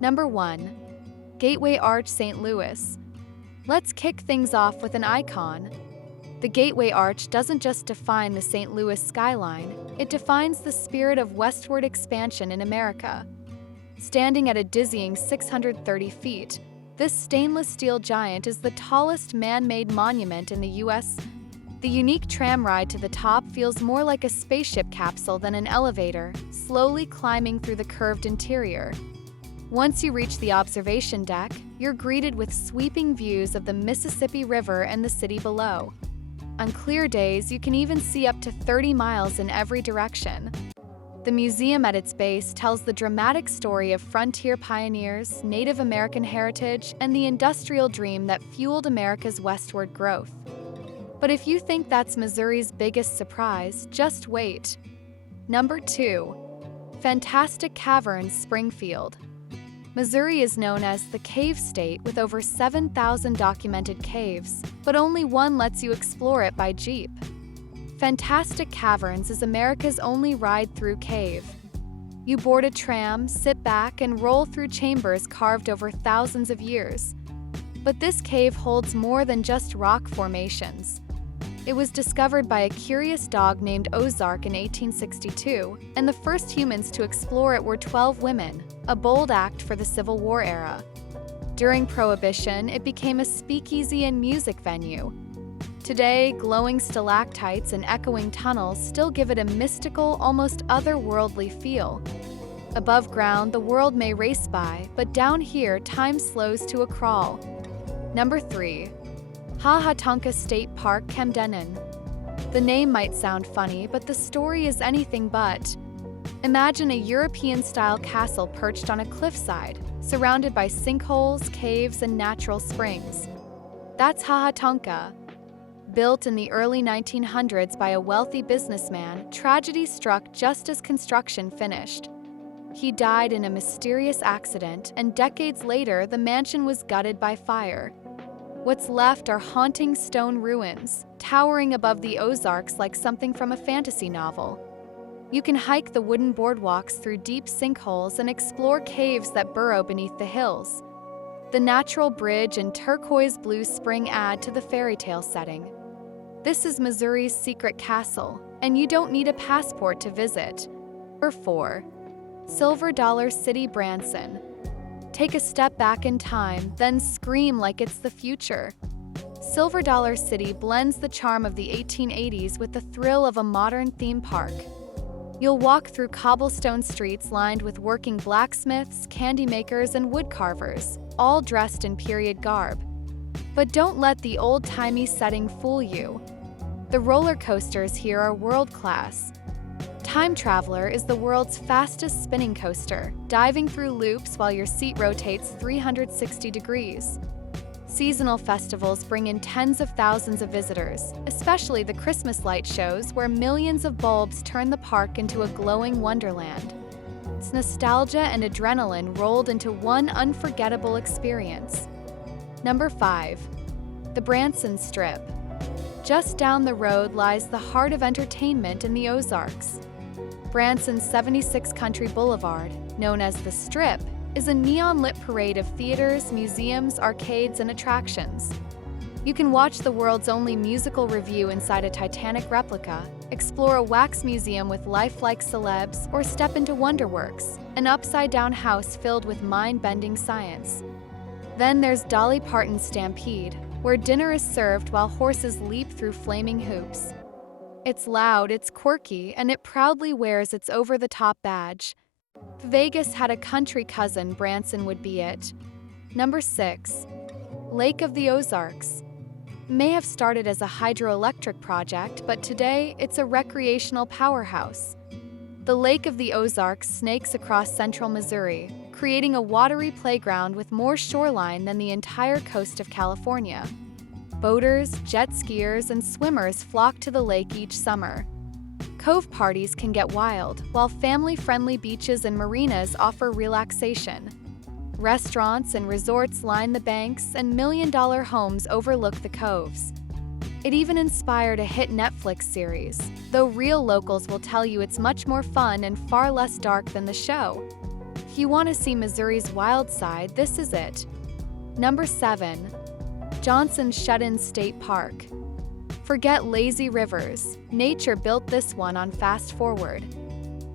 Number 1. Gateway Arch, St. Louis. Let's kick things off with an icon. The Gateway Arch doesn't just define the St. Louis skyline, it defines the spirit of westward expansion in America. Standing at a dizzying 630 feet, this stainless steel giant is the tallest man-made monument in the U.S. The unique tram ride to the top feels more like a spaceship capsule than an elevator, slowly climbing through the curved interior. Once you reach the observation deck, you're greeted with sweeping views of the Mississippi River and the city below. On clear days, you can even see up to 30 miles in every direction. The museum at its base tells the dramatic story of frontier pioneers, Native American heritage, and the industrial dream that fueled America's westward growth. But if you think that's Missouri's biggest surprise, just wait. Number 2. Fantastic Caverns, Springfield. Missouri is known as the Cave State with over 7,000 documented caves, but only one lets you explore it by jeep. Fantastic Caverns is America's only ride-through cave. You board a tram, sit back, and roll through chambers carved over thousands of years. But this cave holds more than just rock formations. It was discovered by a curious dog named Ozark in 1862, and the first humans to explore it were 12 women, a bold act for the Civil War era. During Prohibition, it became a speakeasy and music venue. Today, glowing stalactites and echoing tunnels still give it a mystical, almost otherworldly feel. Above ground, the world may race by, but down here, time slows to a crawl. Number 3. Ha-Ha-Tonka State Park, Camdenin. The name might sound funny, but the story is anything but. Imagine a European-style castle perched on a cliffside, surrounded by sinkholes, caves, and natural springs. That's Ha-Ha-Tonka. Built in the early 1900s by a wealthy businessman, tragedy struck just as construction finished. He died in a mysterious accident, and decades later, the mansion was gutted by fire. What's left are haunting stone ruins, towering above the Ozarks like something from a fantasy novel. You can hike the wooden boardwalks through deep sinkholes and explore caves that burrow beneath the hills. The natural bridge and turquoise blue spring add to the fairy tale setting. This is Missouri's secret castle, and you don't need a passport to visit. Number 4. Silver Dollar City, Branson. Take a step back in time, then scream like it's the future. Silver Dollar City blends the charm of the 1880s with the thrill of a modern theme park. You'll walk through cobblestone streets lined with working blacksmiths, candy makers, and wood carvers, all dressed in period garb. But don't let the old-timey setting fool you. The roller coasters here are world-class. Time Traveler is the world's fastest spinning coaster, diving through loops while your seat rotates 360 degrees. Seasonal festivals bring in tens of thousands of visitors, especially the Christmas light shows where millions of bulbs turn the park into a glowing wonderland. It's nostalgia and adrenaline rolled into one unforgettable experience. Number 5. The Branson Strip. Just down the road lies the heart of entertainment in the Ozarks. Branson's 76 Country Boulevard, known as the Strip, is a neon-lit parade of theaters, museums, arcades, and attractions. You can watch the world's only musical review inside a Titanic replica, explore a wax museum with lifelike celebs, or step into Wonderworks, an upside-down house filled with mind-bending science. Then there's Dolly Parton's Stampede, where dinner is served while horses leap through flaming hoops. It's loud, it's quirky, and it proudly wears its over-the-top badge. If Vegas had a country cousin, Branson would be it. Number 6. Lake of the Ozarks. It may have started as a hydroelectric project, but today it's a recreational powerhouse. The Lake of the Ozarks snakes across central Missouri, creating a watery playground with more shoreline than the entire coast of California. Boaters, jet skiers, and swimmers flock to the lake each summer. Cove parties can get wild, while family-friendly beaches and marinas offer relaxation. Restaurants and resorts line the banks, and million-dollar homes overlook the coves. It even inspired a hit Netflix series, though real locals will tell you it's much more fun and far less dark than the show. If you want to see Missouri's wild side, this is it. Number 7. Johnson Shut-in State Park. Forget lazy rivers. Nature built this one on fast forward.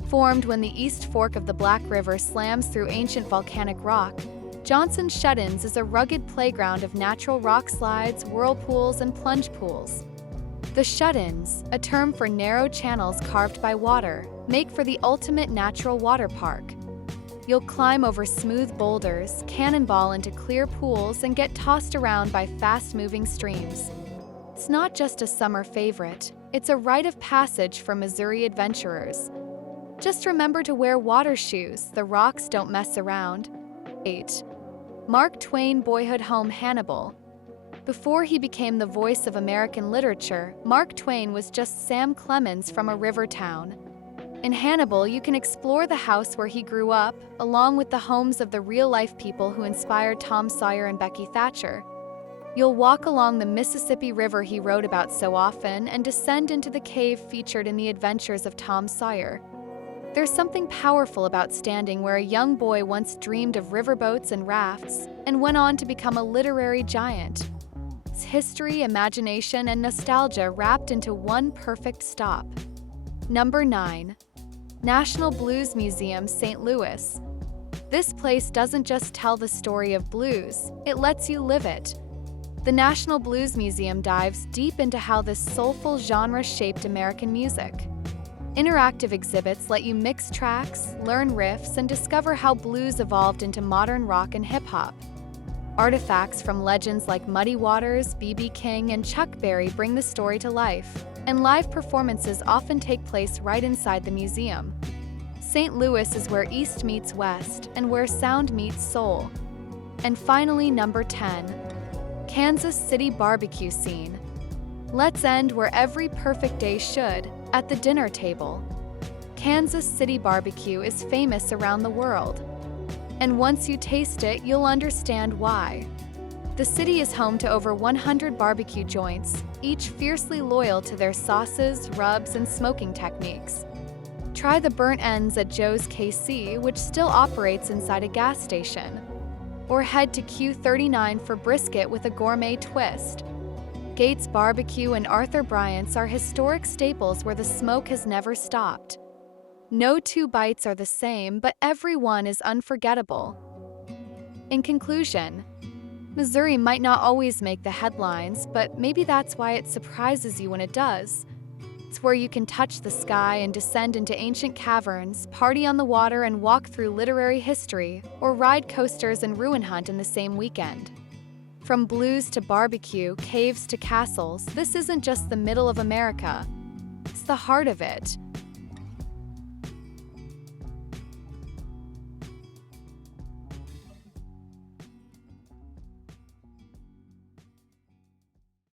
Formed when the East Fork of the Black River slams through ancient volcanic rock, Johnson Shut-ins is a rugged playground of natural rock slides, whirlpools, and plunge pools. The shut-ins, a term for narrow channels carved by water, make for the ultimate natural water park. You'll climb over smooth boulders, cannonball into clear pools, and get tossed around by fast-moving streams. It's not just a summer favorite, it's a rite of passage for Missouri adventurers. Just remember to wear water shoes, the rocks don't mess around. 8. Mark Twain boyhood home Hannibal. Before he became the voice of American literature, Mark Twain was just Sam Clemens from a river town. In Hannibal, you can explore the house where he grew up, along with the homes of the real-life people who inspired Tom Sawyer and Becky Thatcher. You'll walk along the Mississippi River he wrote about so often and descend into the cave featured in The Adventures of Tom Sawyer. There's something powerful about standing where a young boy once dreamed of riverboats and rafts and went on to become a literary giant. It's history, imagination, and nostalgia wrapped into one perfect stop. Number 9. National Blues Museum, St. Louis. This place doesn't just tell the story of blues, it lets you live it. The National Blues Museum dives deep into how this soulful genre shaped American music. Interactive exhibits let you mix tracks, learn riffs, and discover how blues evolved into modern rock and hip-hop. Artifacts from legends like Muddy Waters, B.B. King, and Chuck Berry bring the story to life, and live performances often take place right inside the museum. St. Louis is where East meets West, and where sound meets soul. And finally, number 10. Kansas City barbecue scene. Let's end where every perfect day should, at the dinner table. Kansas City barbecue is famous around the world. And once you taste it, you'll understand why. The city is home to over 100 barbecue joints, each fiercely loyal to their sauces, rubs, and smoking techniques. Try the burnt ends at Joe's KC, which still operates inside a gas station. Or head to Q39 for brisket with a gourmet twist. Gates Barbecue and Arthur Bryant's are historic staples where the smoke has never stopped. No two bites are the same, but every one is unforgettable. In conclusion, Missouri might not always make the headlines, but maybe that's why it surprises you when it does. It's where you can touch the sky and descend into ancient caverns, party on the water and walk through literary history, or ride coasters and ruin hunt in the same weekend. From blues to barbecue, caves to castles, this isn't just the middle of America. It's the heart of it.